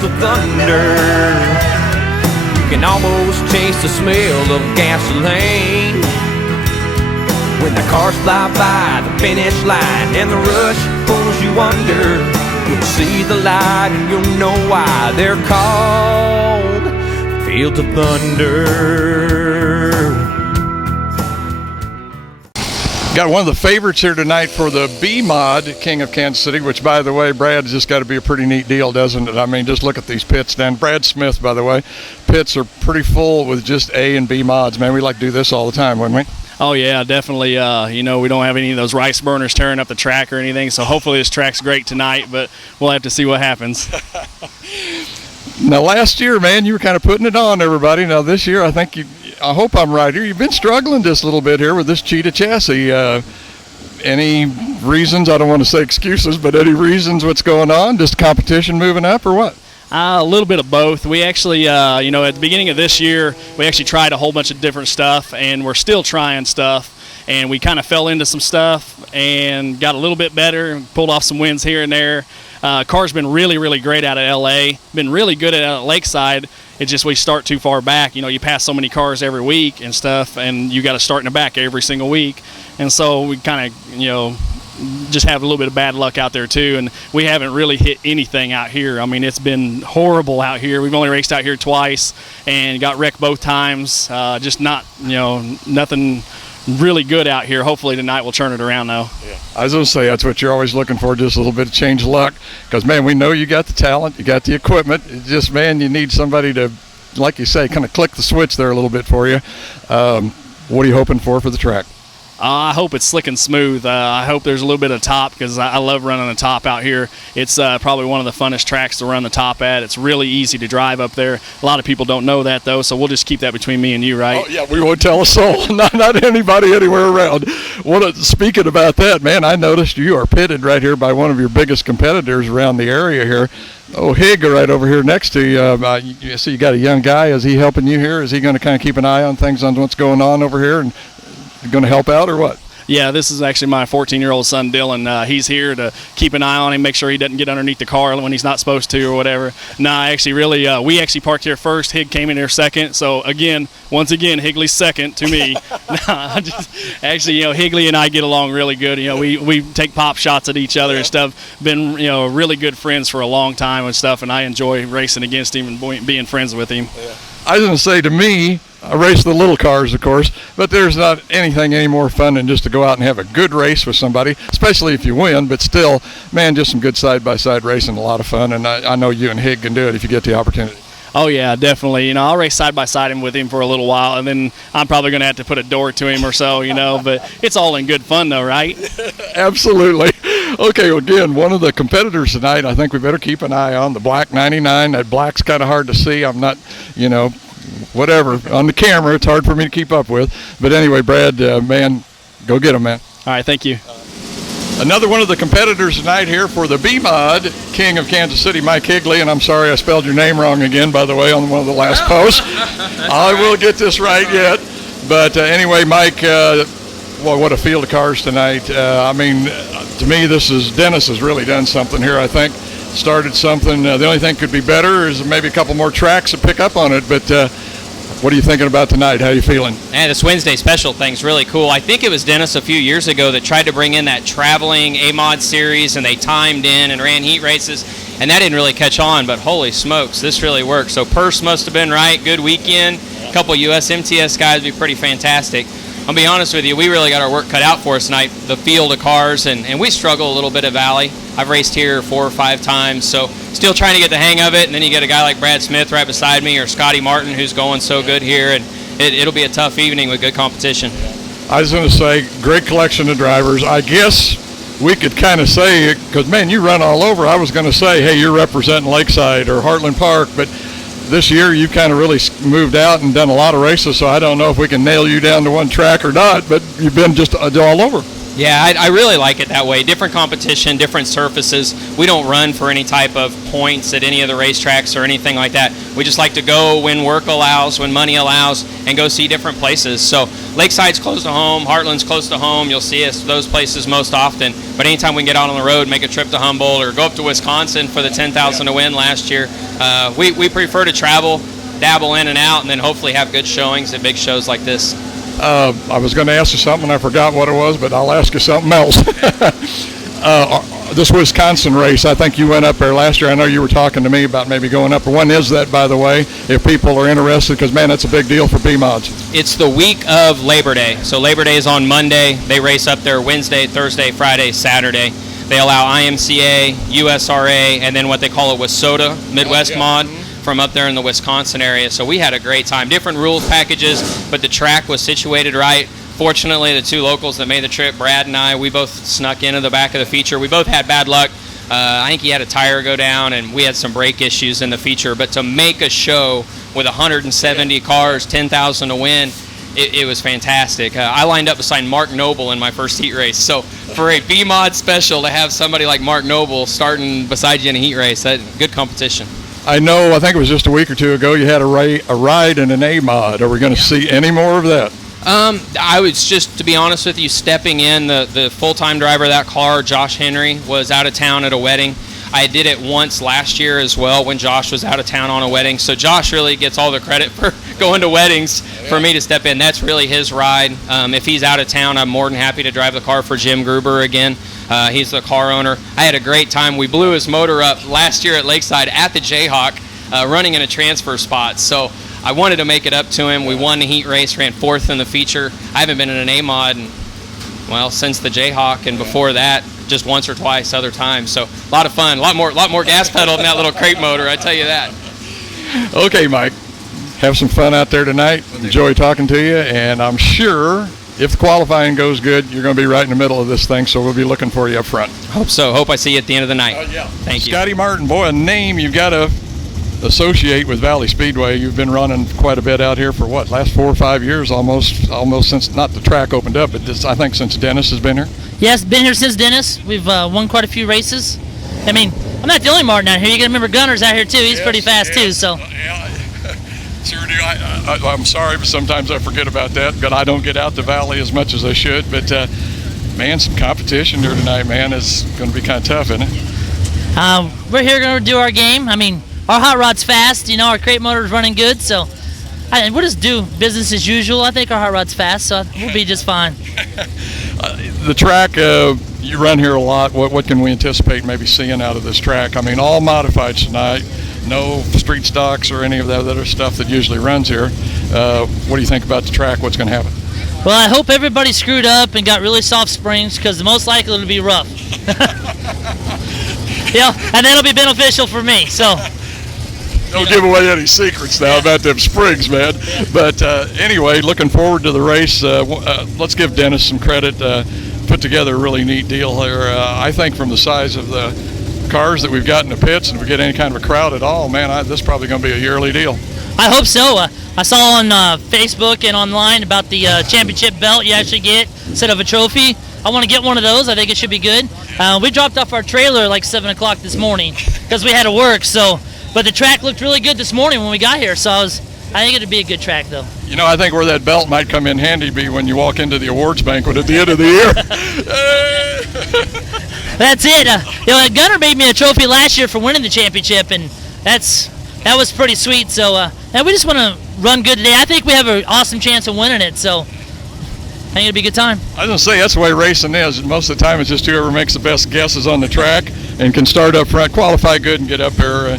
the thunder. You can almost taste the smell of gasoline when the cars fly by the finish line and the rush pulls you under. You'll see the light and you'll know why they're called Fields of Thunder. Got one of the favorites here tonight for the B-Mod King of Kansas City, which, by the way, Brad, has just got to be a pretty neat deal, doesn't it? I mean, just look at these pits down. Brad Smith, by the way, pits are pretty full with just A and B mods. Man, we like to do this all the time, wouldn't we? Oh, yeah, definitely. You know, we don't have any of those rice burners tearing up the track or anything, so hopefully this track's great tonight, but we'll have to see what happens. Now, last year, man, you were kind of putting it on everybody. Now, this year, I hope I'm right here. You've been struggling just a little bit here with this Cheetah chassis. Any reasons? I don't want to say excuses, but any reasons what's going on? Just competition moving up or what? A little bit of both. We actually, you know, at the beginning of this year, we actually tried a whole bunch of different stuff, and we're still trying stuff. And we kind of fell into some stuff and got a little bit better, pulled off some wins here and there. Car's been really, really great out of L.A., been really good at Lakeside. It's just we start too far back. You know, you pass so many cars every week and stuff, and you got to start in the back every single week. And so we kind of, you know, just have a little bit of bad luck out there too, and we haven't really hit anything out here. I mean, it's been horrible out here. We've only raced out here twice and got wrecked both times. Just not, you know, nothing really good out here. Hopefully tonight we'll turn it around though. Yeah. I was going to say that's what you're always looking for, just a little bit of change of luck, because man, we know you got the talent, you got the equipment. It's just, man, you need somebody to, like you say, kind of click the switch there a little bit for you. What are you hoping for the track? I hope it's slick and smooth. I hope there's a little bit of top, because I love running the top out here. It's probably one of the funnest tracks to run the top at. It's really easy to drive up there. A lot of people don't know that, though, so we'll just keep that between me and you, right? Oh, yeah, we won't tell a soul, not anybody anywhere around. Speaking about that, man, I noticed you are pitted right here by one of your biggest competitors around the area here. Oh, Hig right over here next to you. You see you got a young guy. Is he helping you here? Is he going to kind of keep an eye on things, on what's going on over here, and going to help out or what? Yeah, this is actually my 14-year-old son, Dylan. He's here to keep an eye on him, make sure he doesn't get underneath the car when he's not supposed to or whatever. No, actually, really, we actually parked here first. Hig came in here second. So, once again, Higley's second to me. Actually, you know, Higley and I get along really good. You know, we take pop shots at each other and stuff. Been, you know, really good friends for a long time and stuff, and I enjoy racing against him and being friends with him. Yeah. I was going to say, to me, I race the little cars, of course, but there's not anything any more fun than just to go out and have a good race with somebody, especially if you win. But still, man, just some good side-by-side racing, a lot of fun, and I know you and Hig can do it if you get the opportunity. Oh, yeah, definitely. You know, I'll race side-by-side with him for a little while, and then I'm probably going to have to put a door to him or so, you know, but it's all in good fun, though, right? Absolutely. Okay, well, again, one of the competitors tonight, I think we better keep an eye on, the black 99. That black's kind of hard to see. I'm not, you know, whatever. On the camera, it's hard for me to keep up with. But anyway, Brad, man, go get him, man. All right, thank you. Another one of the competitors tonight here for the B-Mod King of Kansas City, Mike Higley, and I'm sorry I spelled your name wrong again, by the way, on one of the last posts. I will get this right yet. But anyway, Mike, well, what a field of cars tonight. I mean, to me, Dennis has really done something here, I think. Started something. The only thing could be better is maybe a couple more tracks to pick up on it, but what are you thinking about tonight? How are you feeling? Man, this Wednesday special thing's really cool. I think it was Dennis a few years ago that tried to bring in that traveling A-Mod series, and they timed in and ran heat races, and that didn't really catch on, but holy smokes, this really worked. So Purse must have been right. Good weekend. A couple US MTS guys would be pretty fantastic. I'll be honest with you, we really got our work cut out for us tonight, the field of cars, and we struggle a little bit at Valley. I've raced here 4 or 5 times, so still trying to get the hang of it, and then you get a guy like Brad Smith right beside me, or Scotty Martin, who's going so good here, and it'll be a tough evening with good competition. I was going to say, great collection of drivers. I guess we could kind of say, because, man, you run all over. I was going to say, hey, you're representing Lakeside or Heartland Park, but this year you kind of really moved out and done a lot of races, so I don't know if we can nail you down to one track or not, but you've been just all over. Yeah, I really like it that way. Different competition, different surfaces. We don't run for any type of points at any of the racetracks or anything like that. We just like to go when work allows, when money allows, and go see different places. So Lakeside's close to home, Heartland's close to home. You'll see us those places most often. But anytime we can get out on the road, make a trip to Humboldt or go up to Wisconsin for the 10,000 to win last year, we prefer to travel, dabble in and out, and then hopefully have good showings at big shows like this. I was going to ask you something, I forgot what it was, but I'll ask you something else. This Wisconsin race, I think you went up there last year. I know you were talking to me about maybe going up. When is that, by the way, if people are interested? Because, man, that's a big deal for B-Mods. It's the week of Labor Day. So Labor Day is on Monday. They race up there Wednesday, Thursday, Friday, Saturday. They allow IMCA, USRA, and then what they call a WISSOTA, Midwest Mod, from up there in the Wisconsin area. So we had a great time. Different rules packages, but the track was situated right. Fortunately, the two locals that made the trip, Brad and I, we both snuck into the back of the feature. We both had bad luck. I think he had a tire go down, and we had some brake issues in the feature. But to make a show with 170 cars, 10,000 to win, it was fantastic. I lined up beside Mark Noble in my first heat race. So for a B-Mod special to have somebody like Mark Noble starting beside you in a heat race, that's good competition. I know, I think it was just a week or two ago, you had a ride in an A-Mod. Are we going to see any more of that? I was just, to be honest with you, stepping in. The full-time driver of that car, Josh Henry, was out of town at a wedding. I did it once last year as well when Josh was out of town on a wedding. So Josh really gets all the credit for going to weddings for me to step in. That's really his ride. If he's out of town, I'm more than happy to drive the car for Jim Gruber again. He's the car owner. I had a great time. We blew his motor up last year at Lakeside at the Jayhawk, running in a transfer spot. So I wanted to make it up to him. We won the heat race, ran fourth in the feature. I haven't been in an A-Mod since the Jayhawk, and before that, just once or twice other times. So a lot of fun, a lot more gas pedal than that little crate motor, I tell you that. Okay, Mike. Have some fun out there tonight. Enjoy talking to you, and I'm sure if the qualifying goes good, you're going to be right in the middle of this thing, so we'll be looking for you up front. Hope so. Hope I see you at the end of the night. Thank you. Scotty Martin, boy, a name you've got to associate with Valley Speedway. You've been running quite a bit out here for what, last 4 or 5 years almost since, not the track opened up, but I think since Dennis has been here. Yes, been here since Dennis. We've won quite a few races. I mean, I'm not the only Martin out here. You got to remember Gunner's out here too. He's pretty fast too. So. Sure do. I'm sorry, but sometimes I forget about that. But I don't get out the valley as much as I should. But man, some competition here tonight, man, is going to be kind of tough, isn't it? We're here going to do our game. I mean, our hot rod's fast. You know, our crate motor's running good. So we'll just do business as usual. I think our hot rod's fast, so we'll be just fine. The track, you run here a lot. What can we anticipate maybe seeing out of this track? I mean, all modified tonight. No street stocks or any of that other stuff that usually runs here. What do you think about the track? What's going to happen? Well, I hope everybody screwed up and got really soft springs, because most likely it'll be rough. And that'll be beneficial for me. So. Don't give away any secrets now about them springs, man. But anyway, looking forward to the race. Let's give Dennis some credit. Put together a really neat deal here. I think from the size of the cars that we've got in the pits, and if we get any kind of a crowd at all, man, this is probably going to be a yearly deal. I hope so. I saw on Facebook and online about the championship belt you actually get instead of a trophy. I want to get one of those. I think it should be good. We dropped off our trailer like 7 o'clock this morning because we had to work. But the track looked really good this morning when we got here, so I think it'd be a good track, though. You know, I think where that belt might come in handy be when you walk into the awards banquet at the end of the year. That's it. Gunner made me a trophy last year for winning the championship, and that was pretty sweet. So and we just want to run good today. I think we have an awesome chance of winning it, so I think it'll be a good time. I was going to say, that's the way racing is. Most of the time it's just whoever makes the best guesses on the track and can start up front, qualify good, and get up there.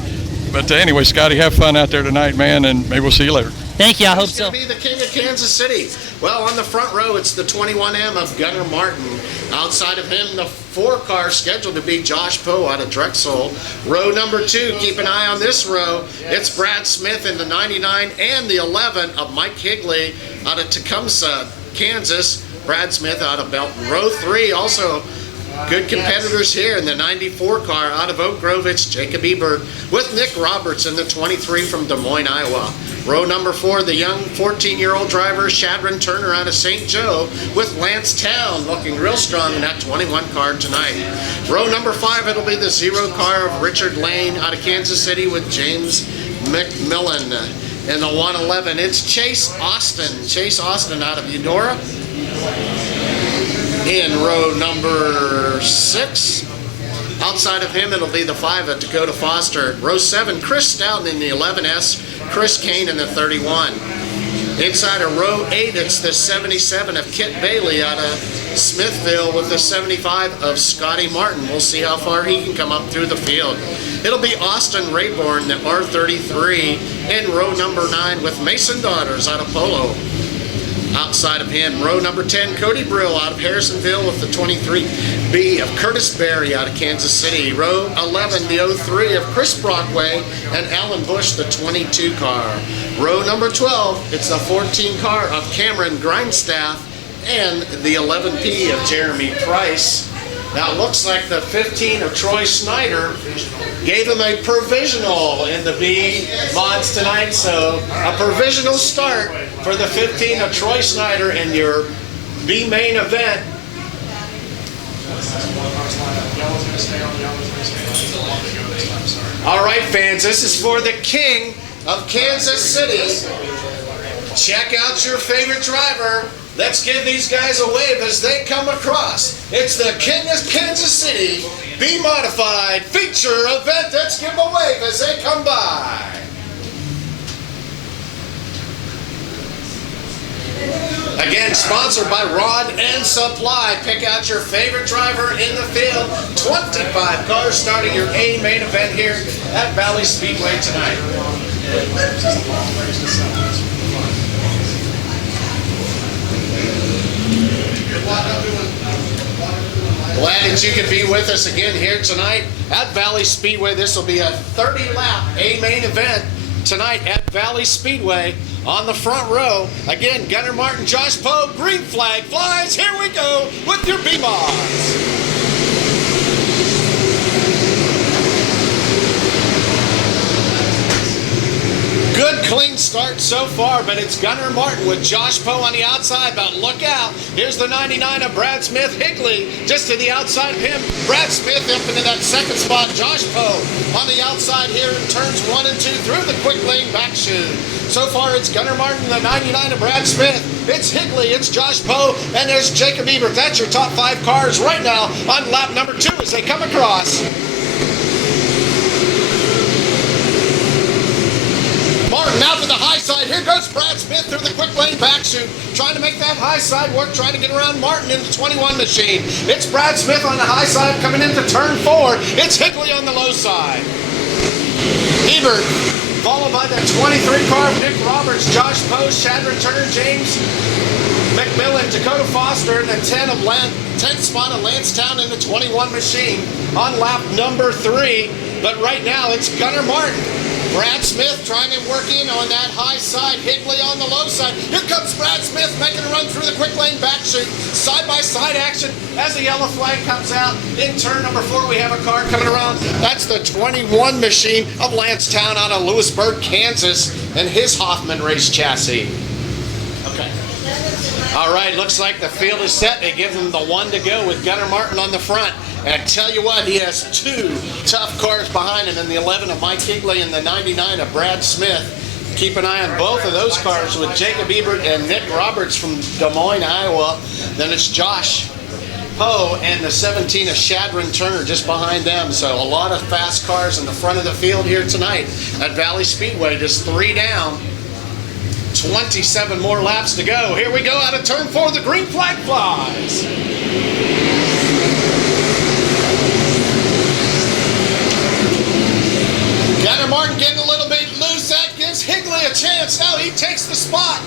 But anyway, Scotty, have fun out there tonight, man, and maybe we'll see you later. Thank you. I hope so. Be the king of Kansas City. Well, on the front row, it's the 21M of Gunner Martin. Outside of him, the 4-car scheduled to be Josh Poe out of Drexel. Row number 2, keep an eye on this row. It's Brad Smith in the 99 and the 11 of Mike Higley out of Tecumseh, Kansas. Brad Smith out of Belton. Row 3, also Good competitors here in the 94 car out of Oak Grove. It's Jacob Ebert with Nick Roberts in the 23 from Des Moines, Iowa. Row number 4, the young 14-year-old driver Shadron Turner out of St. Joe with Lance Town looking real strong in that 21 car tonight. Row number 5, it'll be the 0 car of Richard Lane out of Kansas City with James McMillan in the 111. It's Chase Austin out of Eudora. In row number 6, outside of him, it'll be the 5 of Dakota Foster. Row 7, Chris Stoughton in the 11S, Chris Kane in the 31. Inside of row 8, it's the 77 of Kit Bailey out of Smithville with the 75 of Scotty Martin. We'll see how far he can come up through the field. It'll be Austin Rayborn, the R33, in row number 9 with Mason Daughters out of Polo. Outside of him, row number 10, Cody Brill out of Harrisonville with the 23B of Curtis Berry out of Kansas City. Row 11, the 03 of Chris Brockway and Alan Bush, the 22 car. Row number 12, it's the 14 car of Cameron Grindstaff and the 11P of Jeremy Price. Now it looks like the 15 of Troy Snyder gave him a provisional in the B mods tonight, so a provisional start for the 15 of Troy Snyder in your B main event. All right, fans, this is for the king of Kansas City. Check out your favorite driver. Let's give these guys a wave as they come across. It's the King of Kansas City B Modified feature event. Let's give them a wave as they come by. Again, sponsored by Rod and Supply. Pick out your favorite driver in the field. 25 cars starting your A main event here at Valley Speedway tonight. Glad that you could be with us again here tonight at Valley Speedway. This will be a 30-lap A main event tonight at Valley Speedway. On the front row, again, Gunnar Martin, Josh Poe, green flag flies. Here we go with your B-Mods. Good clean start so far, but it's Gunnar Martin with Josh Poe on the outside, but look out. Here's the 99 of Brad Smith Higley just to the outside of him. Brad Smith up into that second spot. Josh Poe on the outside here in turns 1 and 2 through the quick lane back chute. So far, it's Gunnar Martin, the 99 of Brad Smith. It's Higley, it's Josh Poe, and there's Jacob Ebert. That's your top 5 cars right now on lap number 2 as they come across. Martin out to the high side. Here goes Brad Smith through the quick lane back chute, trying to make that high side work, trying to get around Martin in the 21 machine. It's Brad Smith on the high side coming into turn 4. It's Higley on the low side. Ebert, followed by the 23 car of Nick Roberts, Josh Poe, Shadron Turner, James McMillan, Dakota Foster, and the 10th spot of Lance Town in the 21 machine on lap number 3. But right now it's Gunnar Martin. Brad Smith trying to work in on that high side. Higley on the low side. Here comes Brad Smith making a run through the quick lane back chute. Side-by-side action as the yellow flag comes out. In turn number 4, we have a car coming around. That's the 21 machine of Lance Town out of Lewisburg, Kansas, and his Hoffman race chassis. Okay. All right, looks like the field is set. They give him the 1 to go with Gunnar Martin on the front. And I tell you what, he has 2 tough cars behind him in the 11 of Mike Higley and the 99 of Brad Smith. Keep an eye on both of those cars with Jacob Ebert and Nick Roberts from Des Moines, Iowa. Then it's Josh Poe and the 17 of Shadron Turner just behind them. So a lot of fast cars in the front of the field here tonight at Valley Speedway. Just 3 down. 27 more laps to go. Here we go out of turn 4. The green flag flies. Gunnar Martin getting a little bit loose. That gives Higley a chance. Now he takes the spot.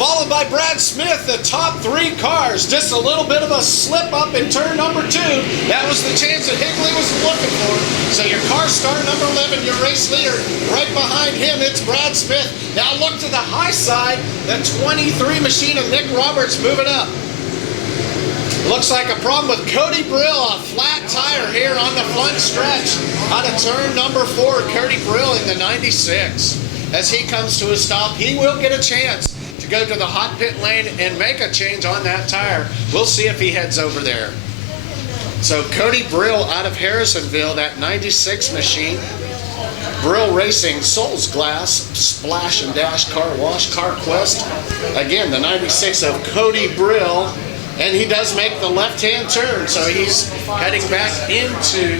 Followed by Brad Smith, the top 3 cars. Just a little bit of a slip up in turn number 2. That was the chance that Higley was looking for. So your car star number 11, your race leader, right behind him, it's Brad Smith. Now look to the high side, the 23 machine of Nick Roberts moving up. Looks like a problem with Cody Brill, a flat tire here on the front stretch. Out of turn number 4, Cody Brill in the 96. As he comes to a stop, he will get a chance to go to the hot pit lane and make a change on that tire. We'll see if he heads over there. So Cody Brill out of Harrisonville, that 96 machine. Brill Racing, Souls Glass, Splash and Dash Car Wash, Car Quest. Again, the 96 of Cody Brill. And he does make the left-hand turn, so he's heading back into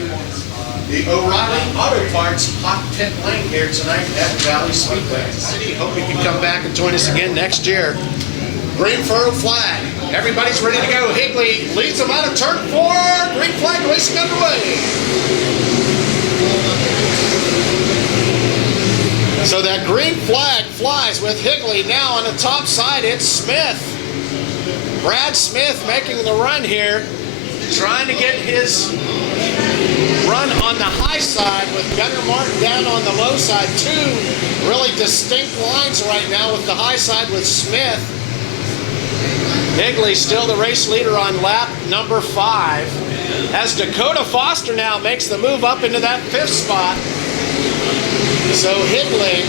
the O'Reilly Auto Parts hot pit lane here tonight at Valley Speedway. Hope he can come back and join us again next year. Green furrow flag. Everybody's ready to go. Higley leads them out of turn 4. Green flag racing underway. So that green flag flies with Higley. Now on the top side, it's Smith. Brad Smith making the run here, trying to get his run on the high side with Gunnar Martin down on the low side. Two really distinct lines right now with the high side with Smith. Higley still the race leader on lap number 5. As Dakota Foster now makes the move up into that 5th spot. So Higley,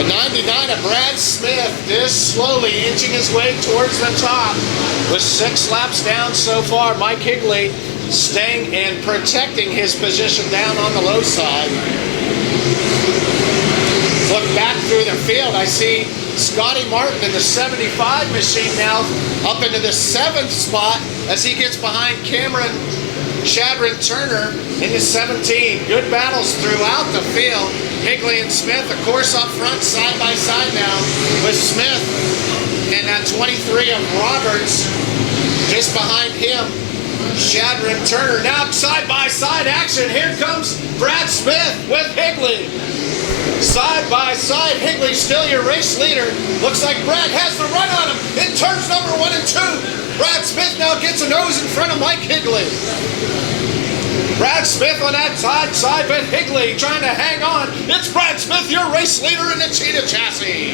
the 99 of Brad Smith, is slowly inching his way towards the top with 6 laps down so far. Mike Higley staying and protecting his position down on the low side. Look back through the field, I see Scotty Martin in the 75 machine now up into the 7th spot as he gets behind Cameron Shadron Turner in the 17. Good battles throughout the field. Higley and Smith, of course, up front, side by side now, with Smith and that 23 of Roberts just behind him. Shadron Turner now side by side action. Here comes Brad Smith with Higley. Side by side, Higley still your race leader. Looks like Brad has the run on him in turns number 1 and 2. Brad Smith now gets a nose in front of Mike Higley. Brad Smith on that side, but Higley trying to hang on. It's Brad Smith, your race leader in the Cheetah chassis.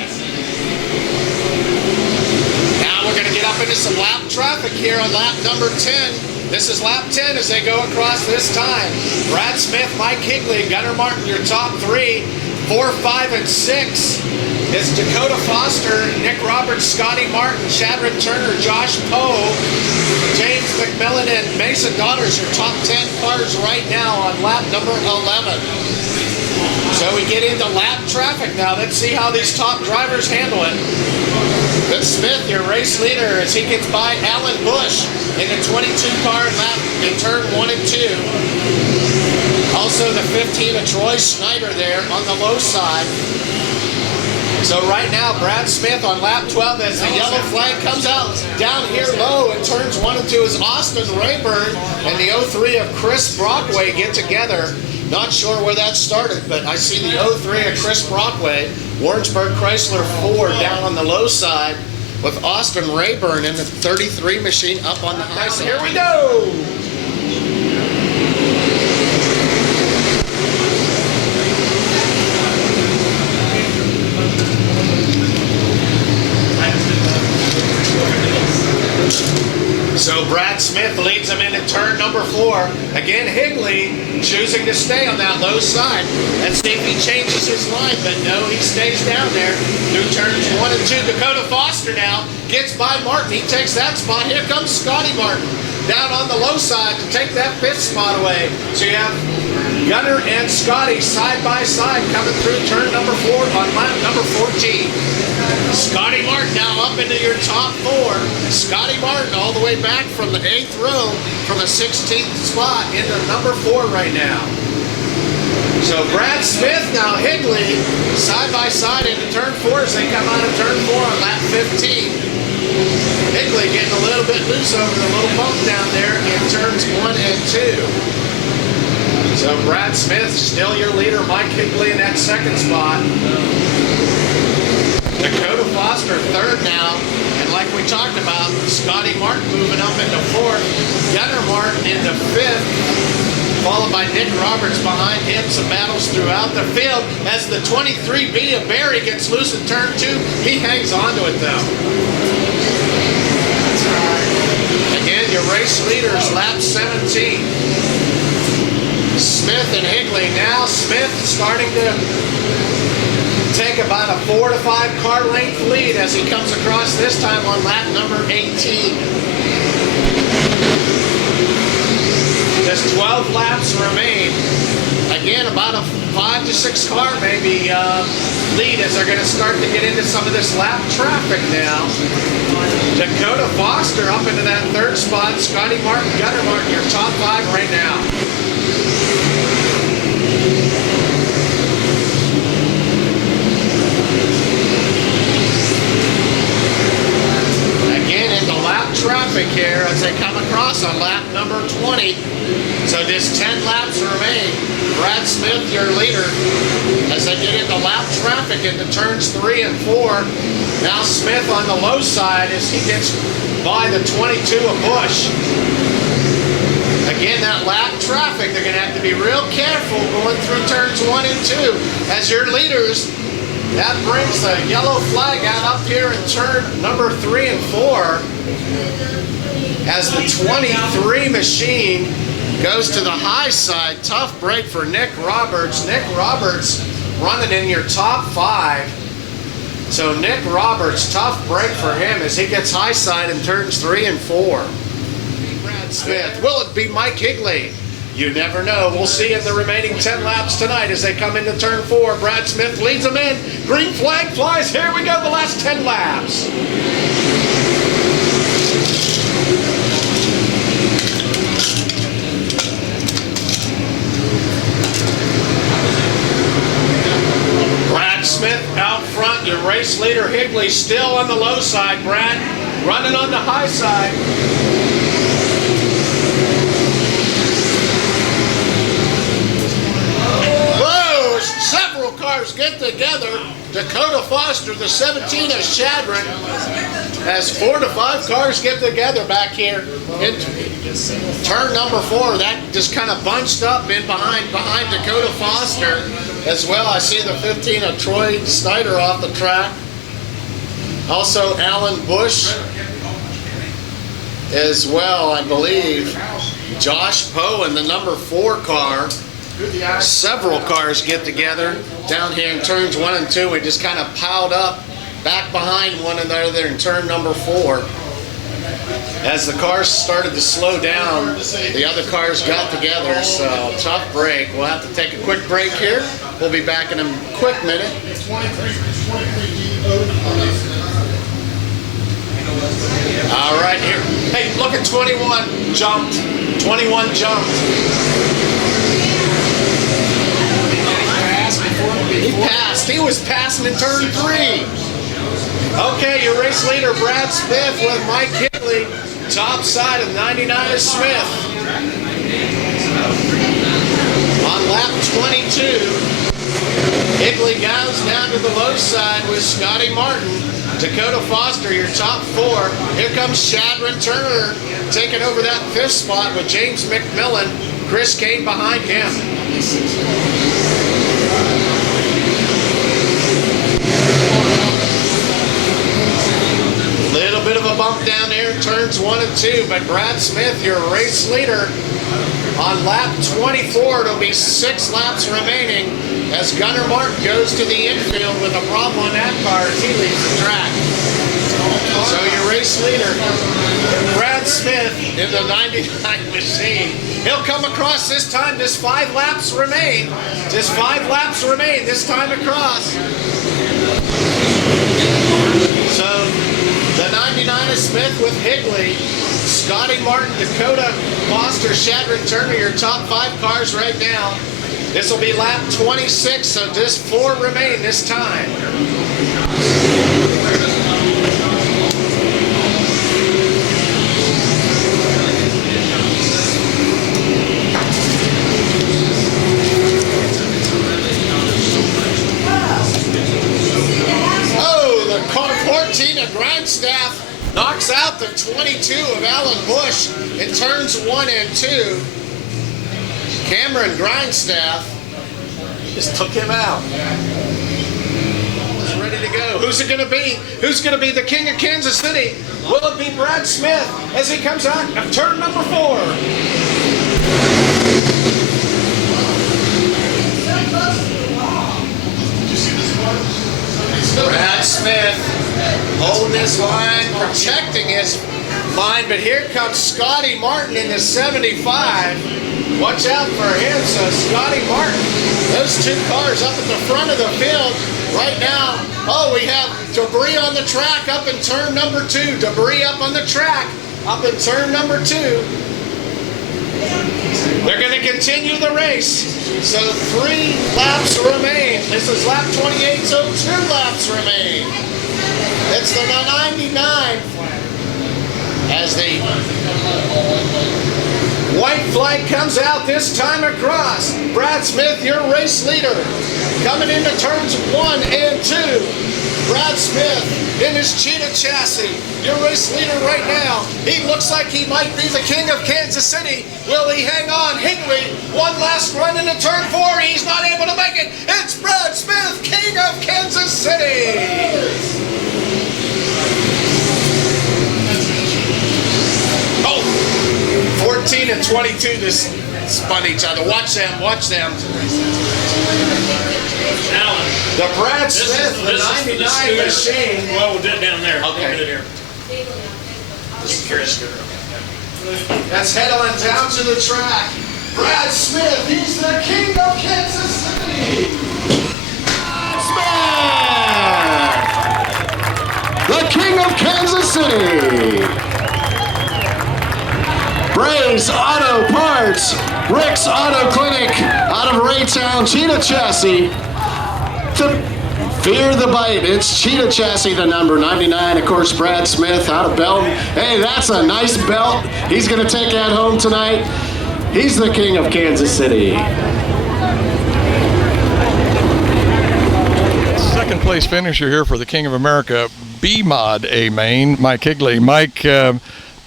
Now we're going to get up into some lap traffic here on lap number 10. This is lap 10 as they go across this time. Brad Smith, Mike Higley, Gunnar Martin, your top 3. 4, 5, and 6 is Dakota Foster, Nick Roberts, Scotty Martin, Shadron Turner, Josh Poe, James McMillan, and Mason Daughters, your top 10 cars right now on lap number 11. So we get into lap traffic now. Let's see how these top drivers handle it. But Smith, your race leader, as he gets by Alan Bush in the 22 car lap in turn 1 and 2. Also the 15 of Troy Snyder there on the low side. So right now, Brad Smith on lap 12 as the yellow flag comes out. Down here low in turns 1 and 2 is Austin Rayburn and the 03 of Chris Brockway get together. Not sure where that started, but I see the 03 of Chris Brockway, Warrensburg Chrysler 4 down on the low side with Austin Rayburn in the 33 machine up on the high side. Here we go! So Brad Smith leads him into turn number 4. Again, Higley choosing to stay on that low side. Let's see if he changes his line, but no, he stays down there through turns 1 and 2. Dakota Foster now gets by Martin. He takes that spot. Here comes Scotty Martin down on the low side to take that 5th spot away. So you have Gunnar and Scotty side by side coming through turn number 4 on lap number 14. Scotty Martin now up into your top 4. Scotty Martin all the way back from the 8th row from the 16th spot into number 4 right now. So Brad Smith now Higley side by side into turn 4 as they come out of turn 4 on lap 15. Higley getting a little bit loose over the little bump down there in turns 1 and 2. So Brad Smith still your leader, Mike Higley in that 2nd spot. Dakota Foster 3rd now, and like we talked about, Scotty Martin moving up into 4th, Gunnar Martin into 5th, followed by Nick Roberts behind him. Some battles throughout the field as the 23B of Barry gets loose in turn 2. He hangs on to it though. race leaders, lap 17. Smith and Higley. Now Smith starting to take about a 4 to 5 car length lead as he comes across this time on lap number 18. Just 12 laps remain. Again, about a 5 to 6 car maybe lead as they're going to start to get into some of this lap traffic now. Dakota Foster up into that third spot. Scotty Martin, Gunnar Martin, your top 5 right now. Traffic here as they come across on lap number 20. So just 10 laps remain. Brad Smith, your leader, as they get into lap traffic into turns 3 and 4. Now Smith on the low side as he gets by the 22 of Bush. Again, that lap traffic, they're going to have to be real careful going through turns 1 and 2 as your leaders. That brings the yellow flag out up here in turn number 3 and 4 as the 23 machine goes to the high side. Tough break for Nick Roberts. Nick Roberts running in your top 5. So Nick Roberts, tough break for him as he gets high side in turns 3 and 4. Brad Smith. Will it be Mike Higley? You never know. We'll see in the remaining 10 laps tonight as they come into turn 4. Brad Smith leads them in. Green flag flies. Here we go, the last 10 laps. Brad Smith out front. Your race leader Higley still on the low side. Brad running on the high side. Several cars get together. Dakota Foster, the 17 of Shadron, as 4 to 5 cars get together back here in turn number 4. That just kind of bunched up in behind Dakota Foster as well. I see the 15 of Troy Snyder off the track. Also Alan Bush as well, I believe. Josh Poe in the number 4 car. Several cars get together down here in turns 1 and 2. We just kind of piled up back behind one another in turn number 4. As the cars started to slow down, the other cars got together, so tough break. We'll have to take a quick break here. We'll be back in a quick minute. All right, here. Hey, look at 21 jumped. 21 jumped. He passed. He was passing in turn 3. Okay, your race leader, Brad Smith with Mike Higley. Top side of 99 is Smith. On lap 22, Higley goes down to the low side with Scotty Martin. Dakota Foster, your top 4. Here comes Shadron Turner taking over that 5th spot with James McMillan. Chris Kane behind him. Little bit of a bump down there in turns 1 and 2, but Brad Smith, your race leader, on lap 24. It'll be 6 laps remaining as Gunnar Martin goes to the infield with a problem on that car as he leaves the track. So your race leader, Brad Smith, in the 99 machine. He'll come across this time. Just 5 laps remain. Just 5 laps remain this time across. So the 99 is Smith with Higley, Scotty Martin, Dakota Foster, Shadron Turner, your top 5 cars right now. This will be lap 26, so just 4 remain this time. Car 14 of Grindstaff knocks out the 22 of Alan Bush in turns 1 and 2. Cameron Grindstaff just took him out. He's ready to go. Who's it going to be? Who's going to be the king of Kansas City? Will it be Brad Smith as he comes out of turn number 4? Brad Smith holding his line, protecting his line, but here comes Scotty Martin in the 75. Watch out for him, so Scotty Martin. Those two cars up at the front of the field right now. Oh, we have debris on the track up in turn number 2. Debris up on the track up in turn number 2. They're going to continue the race. So 3 laps remain. This is lap 28, so 2 laps remain. It's the 99 as the white flag comes out this time across. Brad Smith, your race leader. Coming into turns 1 and 2. Brad Smith in his Cheetah chassis. Your race leader right now. He looks like he might be the king of Kansas City. Will he hang on? Higley, one last run into turn 4. He's not able to make it. It's Brad Smith, king of Kansas City. Oh, 14 and 22 just spun each other. Watch them, watch them. The Brad Smith, the 99 machine. Well, we'll do it down there. Okay. We'll do it here. Just curious. Let's head on down to the track. Brad Smith, he's the king of Kansas City. Smith, the king of Kansas City. Bray's Auto Parts, Rick's Auto Clinic out of Raytown, Cheetah Chassis. To fear the bite, it's Cheetah Chassis, the number 99. Of course, Brad Smith out of Belton. Hey, that's a nice belt. He's going to take that home tonight. He's the king of Kansas City. Second place finisher here for the King of America, B-Mod A main, Mike Higley. Mike, the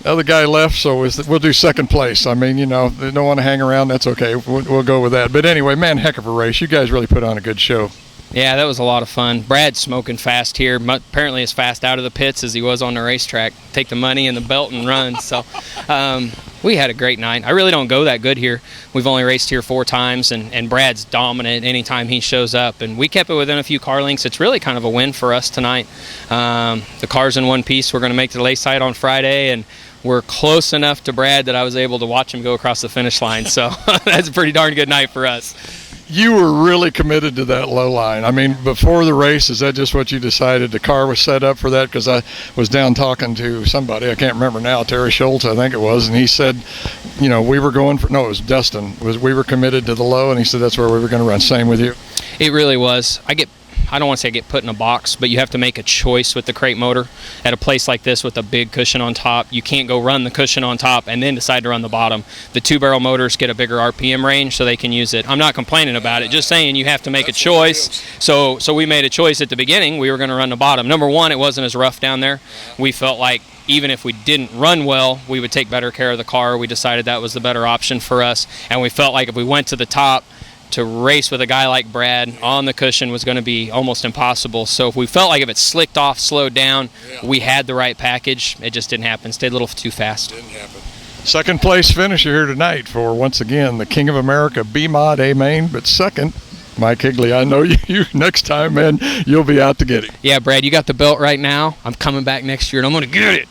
other guy left, so we'll do second place. I mean, you know, they don't want to hang around. That's okay. We'll go with that. But anyway, man, heck of a race. You guys really put on a good show. Yeah, that was a lot of fun. Brad's smoking fast here. Apparently as fast out of the pits as he was on the racetrack. Take the money and the belt and run. So we had a great night. I really don't go that good here. We've only raced here 4 times, and Brad's dominant anytime he shows up. And we kept it within a few car lengths. It's really kind of a win for us tonight. The car's in one piece. We're going to make the Lakeside on Friday, and we're close enough to Brad that I was able to watch him go across the finish line. So that's a pretty darn good night for us. You were really committed to that low line. I mean, before the race, is that just what you decided? The car was set up for that? Because I was down talking to somebody, I can't remember now, Terry Schultz, I think it was, and he said, you know, we were going for, no, it was Dustin, we were committed to the low, and he said that's where we were going to run. Same with you? It really was. I don't want to say I get put in a box, but you have to make a choice with the crate motor at a place like this with a big cushion on top. You can't go run the cushion on top and then decide to run the bottom. The 2-barrel motors get a bigger RPM range, so they can use it. I'm not complaining about it, just saying you have to make a choice. So we made a choice at the beginning. We were going to run the bottom. Number one, it wasn't as rough down there. We felt like even if we didn't run well, we would take better care of the car. We decided that was the better option for us, and we felt like if we went to the top, to race with a guy like Brad on the cushion was going to be almost impossible. So if we felt like if it slicked off, slowed down, we had the right package. It just didn't happen. Stayed a little too fast. Didn't happen. Second place finisher here tonight for, once again, the King of America, B-Mod A main, but second, Mike Higley. I know you next time, man, you'll be out to get it. Yeah, Brad, you got the belt right now. I'm coming back next year, and I'm going to get it.